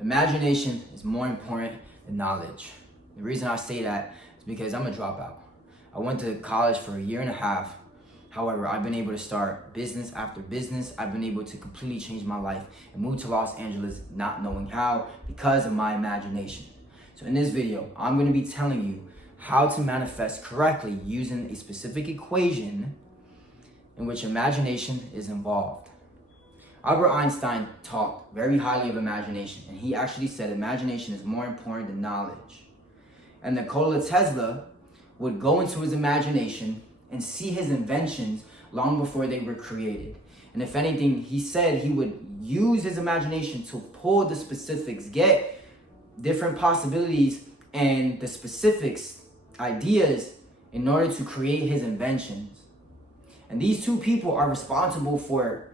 Imagination is more important than knowledge. The reason I say that is because I'm a dropout. I went to college for a year and a half. However, I've been able to start business after business. I've been able to completely change my life and move to Los Angeles not knowing how because of my imagination. So in this video, I'm going to be telling you how to manifest correctly using a specific equation in which imagination is involved. Albert Einstein talked very highly of imagination, and he actually said imagination is more important than knowledge. And Nikola Tesla would go into his imagination and see his inventions long before they were created. And if anything, he said he would use his imagination to pull the specifics, get different possibilities and the specifics, ideas, in order to create his inventions. And these two people are responsible for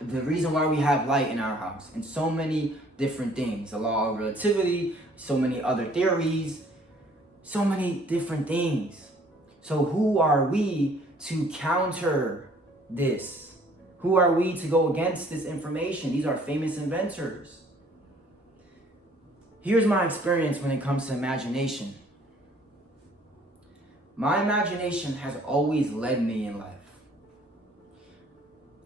the reason why we have light in our house and so many different things. The law of relativity, so many other theories, so many different things. So who are we to counter this? Who are we to go against this information? These are famous inventors. Here's my experience when it comes to imagination. My imagination has always led me in life.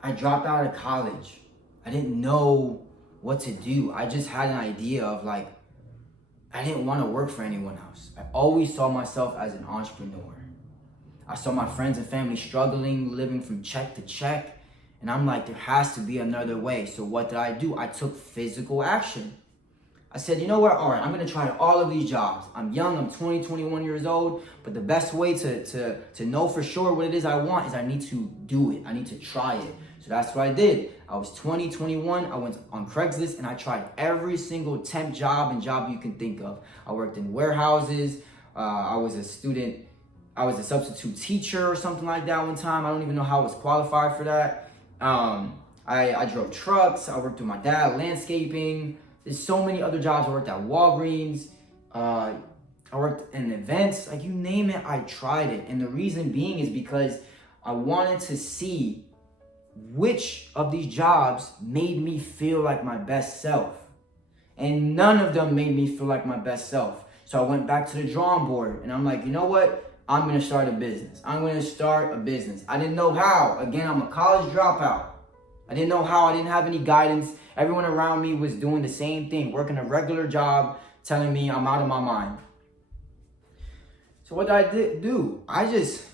I dropped out of college. I didn't know what to do. I just had an idea of I didn't want to work for anyone else. I always saw myself as an entrepreneur. I saw my friends and family struggling, living from check to check. And I'm like, there has to be another way. So what did I do? I took physical action. I said, you know what? All right, I'm going to try all of these jobs. I'm young, I'm 20, 21 years old. But the best way to know for sure what it is I want is I need to do it. I need to try it. So that's what I did. I was 20, 21. I went on Craigslist and I tried every single temp job and job you can think of. I worked in warehouses. I was a student. I was a substitute teacher or something like that one time. I don't even know how I was qualified for that. I drove trucks. I worked with my dad, landscaping. There's so many other jobs. I worked at Walgreens. I worked in events. You name it, I tried it. And the reason being is because I wanted to see which of these jobs made me feel like my best self. And none of them made me feel like my best self. So I went back to the drawing board and I'm like, you know what? I'm going to start a business. I'm going to start a business. I didn't know how. Again, I'm a college dropout. I didn't know how. I didn't have any guidance. Everyone around me was doing the same thing, working a regular job, telling me I'm out of my mind. So what did I do? I just,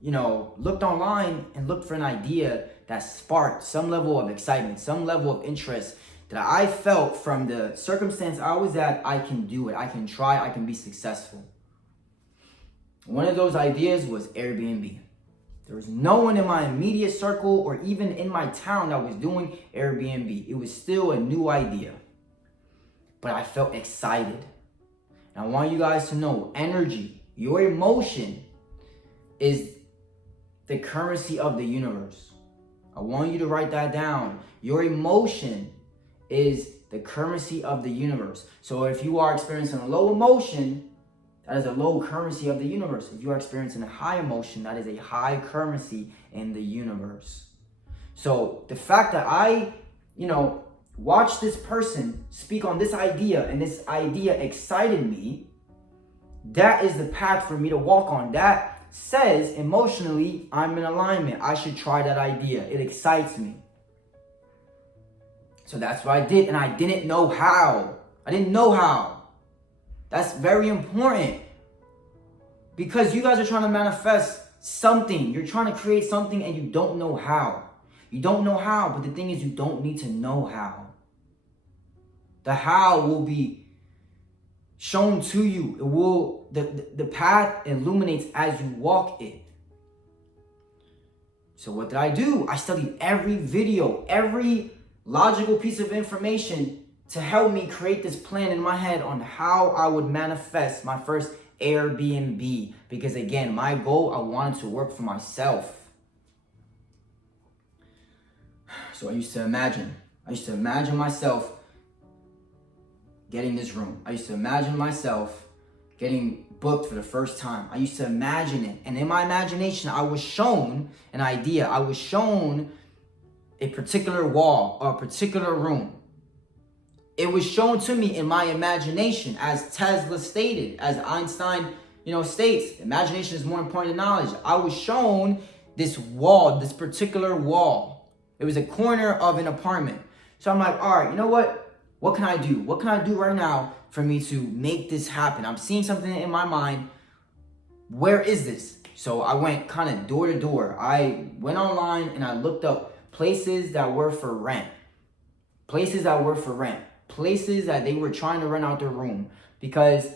looked online and looked for an idea that sparked some level of excitement, some level of interest that I felt from the circumstance I was at. I can do it. I can try. I can be successful. One of those ideas was Airbnb. There was no one in my immediate circle or even in my town that was doing Airbnb. It was still a new idea. But I felt excited. And I want you guys to know, energy, your emotion, is the currency of the universe. I want you to write that down. Your emotion is the currency of the universe. So if you are experiencing a low emotion, that is a low currency of the universe. If you are experiencing a high emotion, that is a high currency in the universe. So the fact that I, watched this person speak on this idea and this idea excited me, that is the path for me to walk on. That says emotionally, I'm in alignment. I should try that idea. It excites me. So that's what I did. And I didn't know how. That's very important because you guys are trying to manifest something. You're trying to create something and you don't know how. You don't know how, but the thing is you don't need to know how. The how will be shown to you. It will, the path illuminates as you walk it. So what did I do? I studied every video, every logical piece of information to help me create this plan in my head on how I would manifest my first Airbnb. Because again, my goal, I wanted to work for myself. So I used to imagine myself getting this room. I used to imagine myself getting booked for the first time. I used to imagine it. And in my imagination, I was shown an idea. I was shown a particular wall or a particular room. it was shown to me in my imagination, as Tesla stated, as Einstein, states, imagination is more important than knowledge. I was shown this wall, this particular wall. It was a corner of an apartment. So I'm like, all right, you know what? What can I do? What can I do right now for me to make this happen? I'm seeing something in my mind. Where is this? So I went kind of door to door. I went online and I looked up places that were for rent. Places that were for rent. Places that they were trying to rent out their room. Because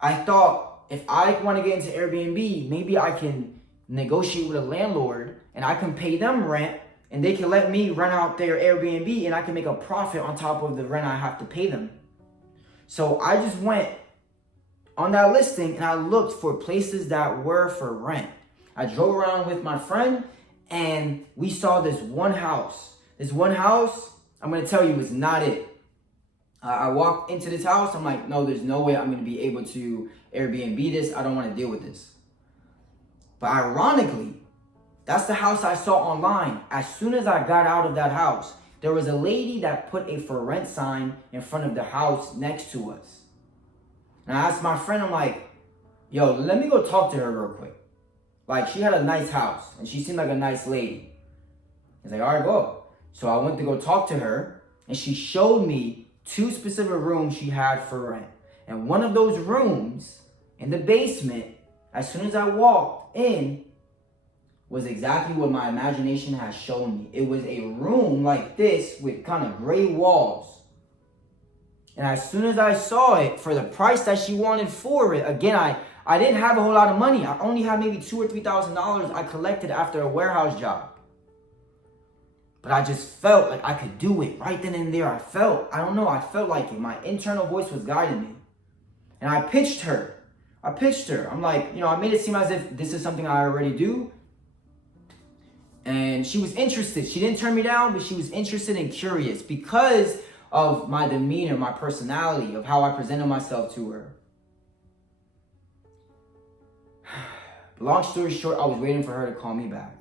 I thought, if I want to get into Airbnb, maybe I can negotiate with a landlord and I can pay them rent and they can let me rent out their Airbnb and I can make a profit on top of the rent I have to pay them. So I just went on that listing and I looked for places that were for rent. I drove around with my friend and we saw this one house. This one house, I'm going to tell you, is not it. I walked into this house. I'm like, no, there's no way I'm going to be able to Airbnb this. I don't want to deal with this. But ironically, that's the house I saw online. As soon as I got out of that house, there was a lady that put a for rent sign in front of the house next to us. And I asked my friend, I'm like, yo, let me go talk to her real quick. Like, she had a nice house and she seemed like a nice lady. He's like, all right, go. So I went to go talk to her and she showed me 2 specific rooms she had for rent. And one of those rooms in the basement, as soon as I walked in, was exactly what my imagination has shown me. It was a room like this with kind of gray walls. And as soon as I saw it, for the price that she wanted for it, again, I didn't have a whole lot of money. I only had maybe $2,000 or $3,000 I collected after a warehouse job. But I just felt like I could do it right then and there. I felt like it. My internal voice was guiding me. And I pitched her. I'm like, I made it seem as if this is something I already do. And she was interested. She didn't turn me down, but she was interested and curious because of my demeanor, my personality, of how I presented myself to her. Long story short, I was waiting for her to call me back.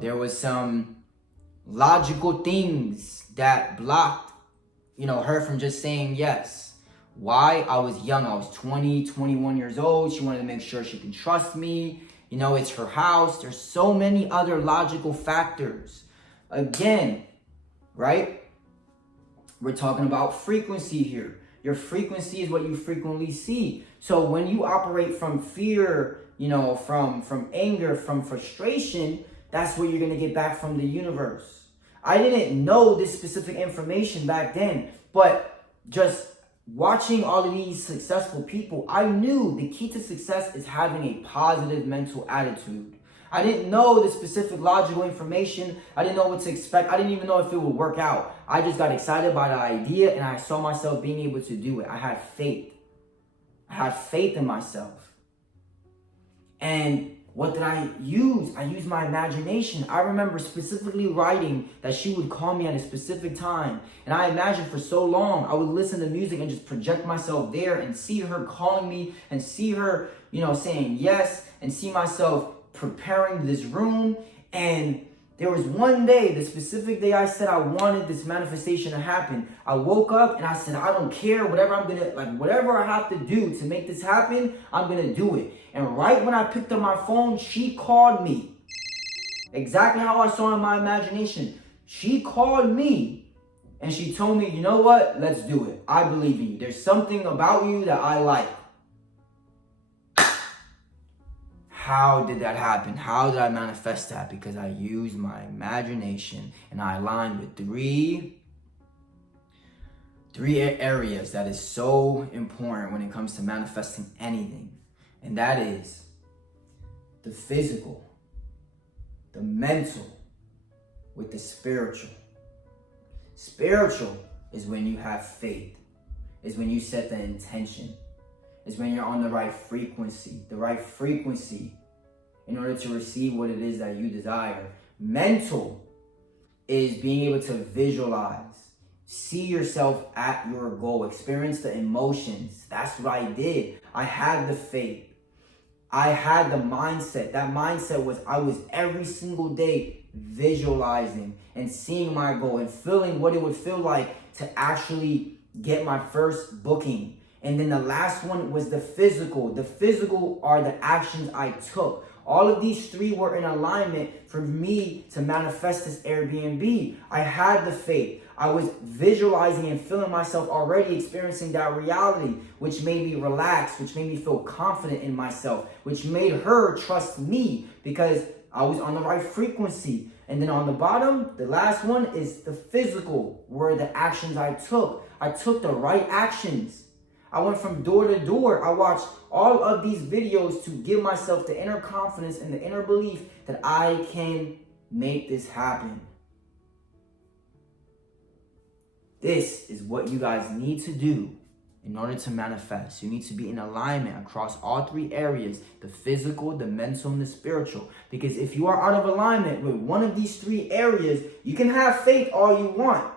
There was some logical things that blocked, her from just saying yes. Why? I was young. I was 20, 21 years old. She wanted to make sure she can trust me. It's her house. There's so many other logical factors. Again, right? We're talking about frequency here. Your frequency is what you frequently see. So when you operate from fear, from anger, from frustration, that's what you're going to get back from the universe. I didn't know this specific information back then, but just watching all of these successful people, I knew the key to success is having a positive mental attitude. I didn't know the specific logical information. I didn't know what to expect. I didn't even know if it would work out. I just got excited by the idea and I saw myself being able to do it. I had faith. I had faith in myself. And what did I use? I used my imagination. I remember specifically writing that she would call me at a specific time. And I imagined for so long, I would listen to music and just project myself there and see her calling me and see her, saying yes, and see myself preparing this room. And there was one day, the specific day I said I wanted this manifestation to happen. I woke up and I said, I don't care, whatever I have to do to make this happen, I'm going to do it. And right when I picked up my phone, she called me. Exactly how I saw in my imagination. She called me and she told me, you know what? Let's do it. I believe in you. There's something about you that I like. How did that happen? How did I manifest that? Because I used my imagination and I aligned with three areas that is so important when it comes to manifesting anything. And that is the physical, the mental, with the spiritual. Spiritual is when you have faith, is when you set the intention, is when you're on the right frequency in order to receive what it is that you desire. Mental is being able to visualize, see yourself at your goal, experience the emotions. That's what I did. I had the faith. I had the mindset. That mindset was I was every single day visualizing and seeing my goal and feeling what it would feel like to actually get my first booking. And then the last one was the physical. The physical are the actions I took. All of these three were in alignment for me to manifest this Airbnb. I had the faith. I was visualizing and feeling myself already experiencing that reality, which made me relax, which made me feel confident in myself, which made her trust me because I was on the right frequency. And then on the bottom, the last one is the physical, were the actions I took. I took the right actions. I went from door to door. I watched all of these videos to give myself the inner confidence and the inner belief that I can make this happen. This is what you guys need to do in order to manifest. You need to be in alignment across all three areas, the physical, the mental, and the spiritual. Because if you are out of alignment with one of these three areas, you can have faith all you want.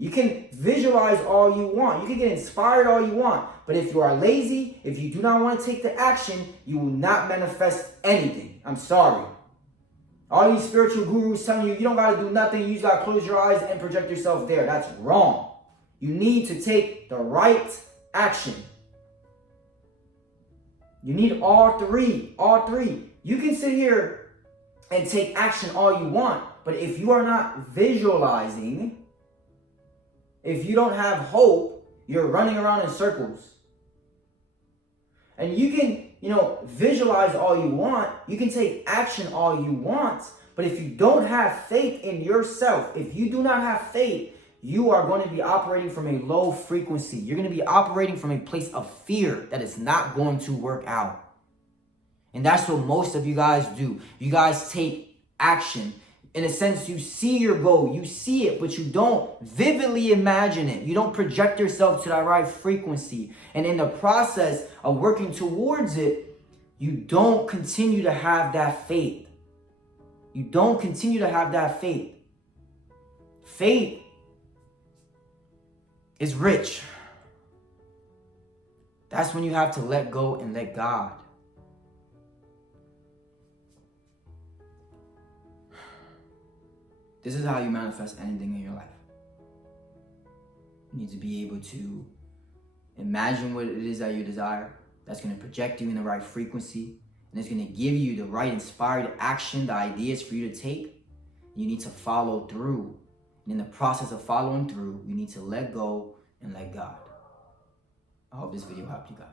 You can visualize all you want. You can get inspired all you want. But if you are lazy, if you do not want to take the action, you will not manifest anything. I'm sorry. All these spiritual gurus telling you don't got to do nothing. You just got to close your eyes and project yourself there. That's wrong. You need to take the right action. You need all three. All three. You can sit here and take action all you want. But if you are not visualizing, if you don't have hope, you're running around in circles. And you can, visualize all you want. You can take action all you want. But if you don't have faith in yourself, if you do not have faith, you are going to be operating from a low frequency. You're going to be operating from a place of fear that is not going to work out. And that's what most of you guys do. You guys take action. In a sense, you see your goal, you see it, but you don't vividly imagine it. You don't project yourself to that right frequency. And in the process of working towards it, you don't continue to have that faith. You don't continue to have that faith. Faith is rich. That's when you have to let go and let God. This is how you manifest anything in your life. You need to be able to imagine what it is that you desire. That's going to project you in the right frequency. And it's going to give you the right inspired action, the ideas for you to take. You need to follow through. And in the process of following through, you need to let go and let God. I hope this video helped you guys.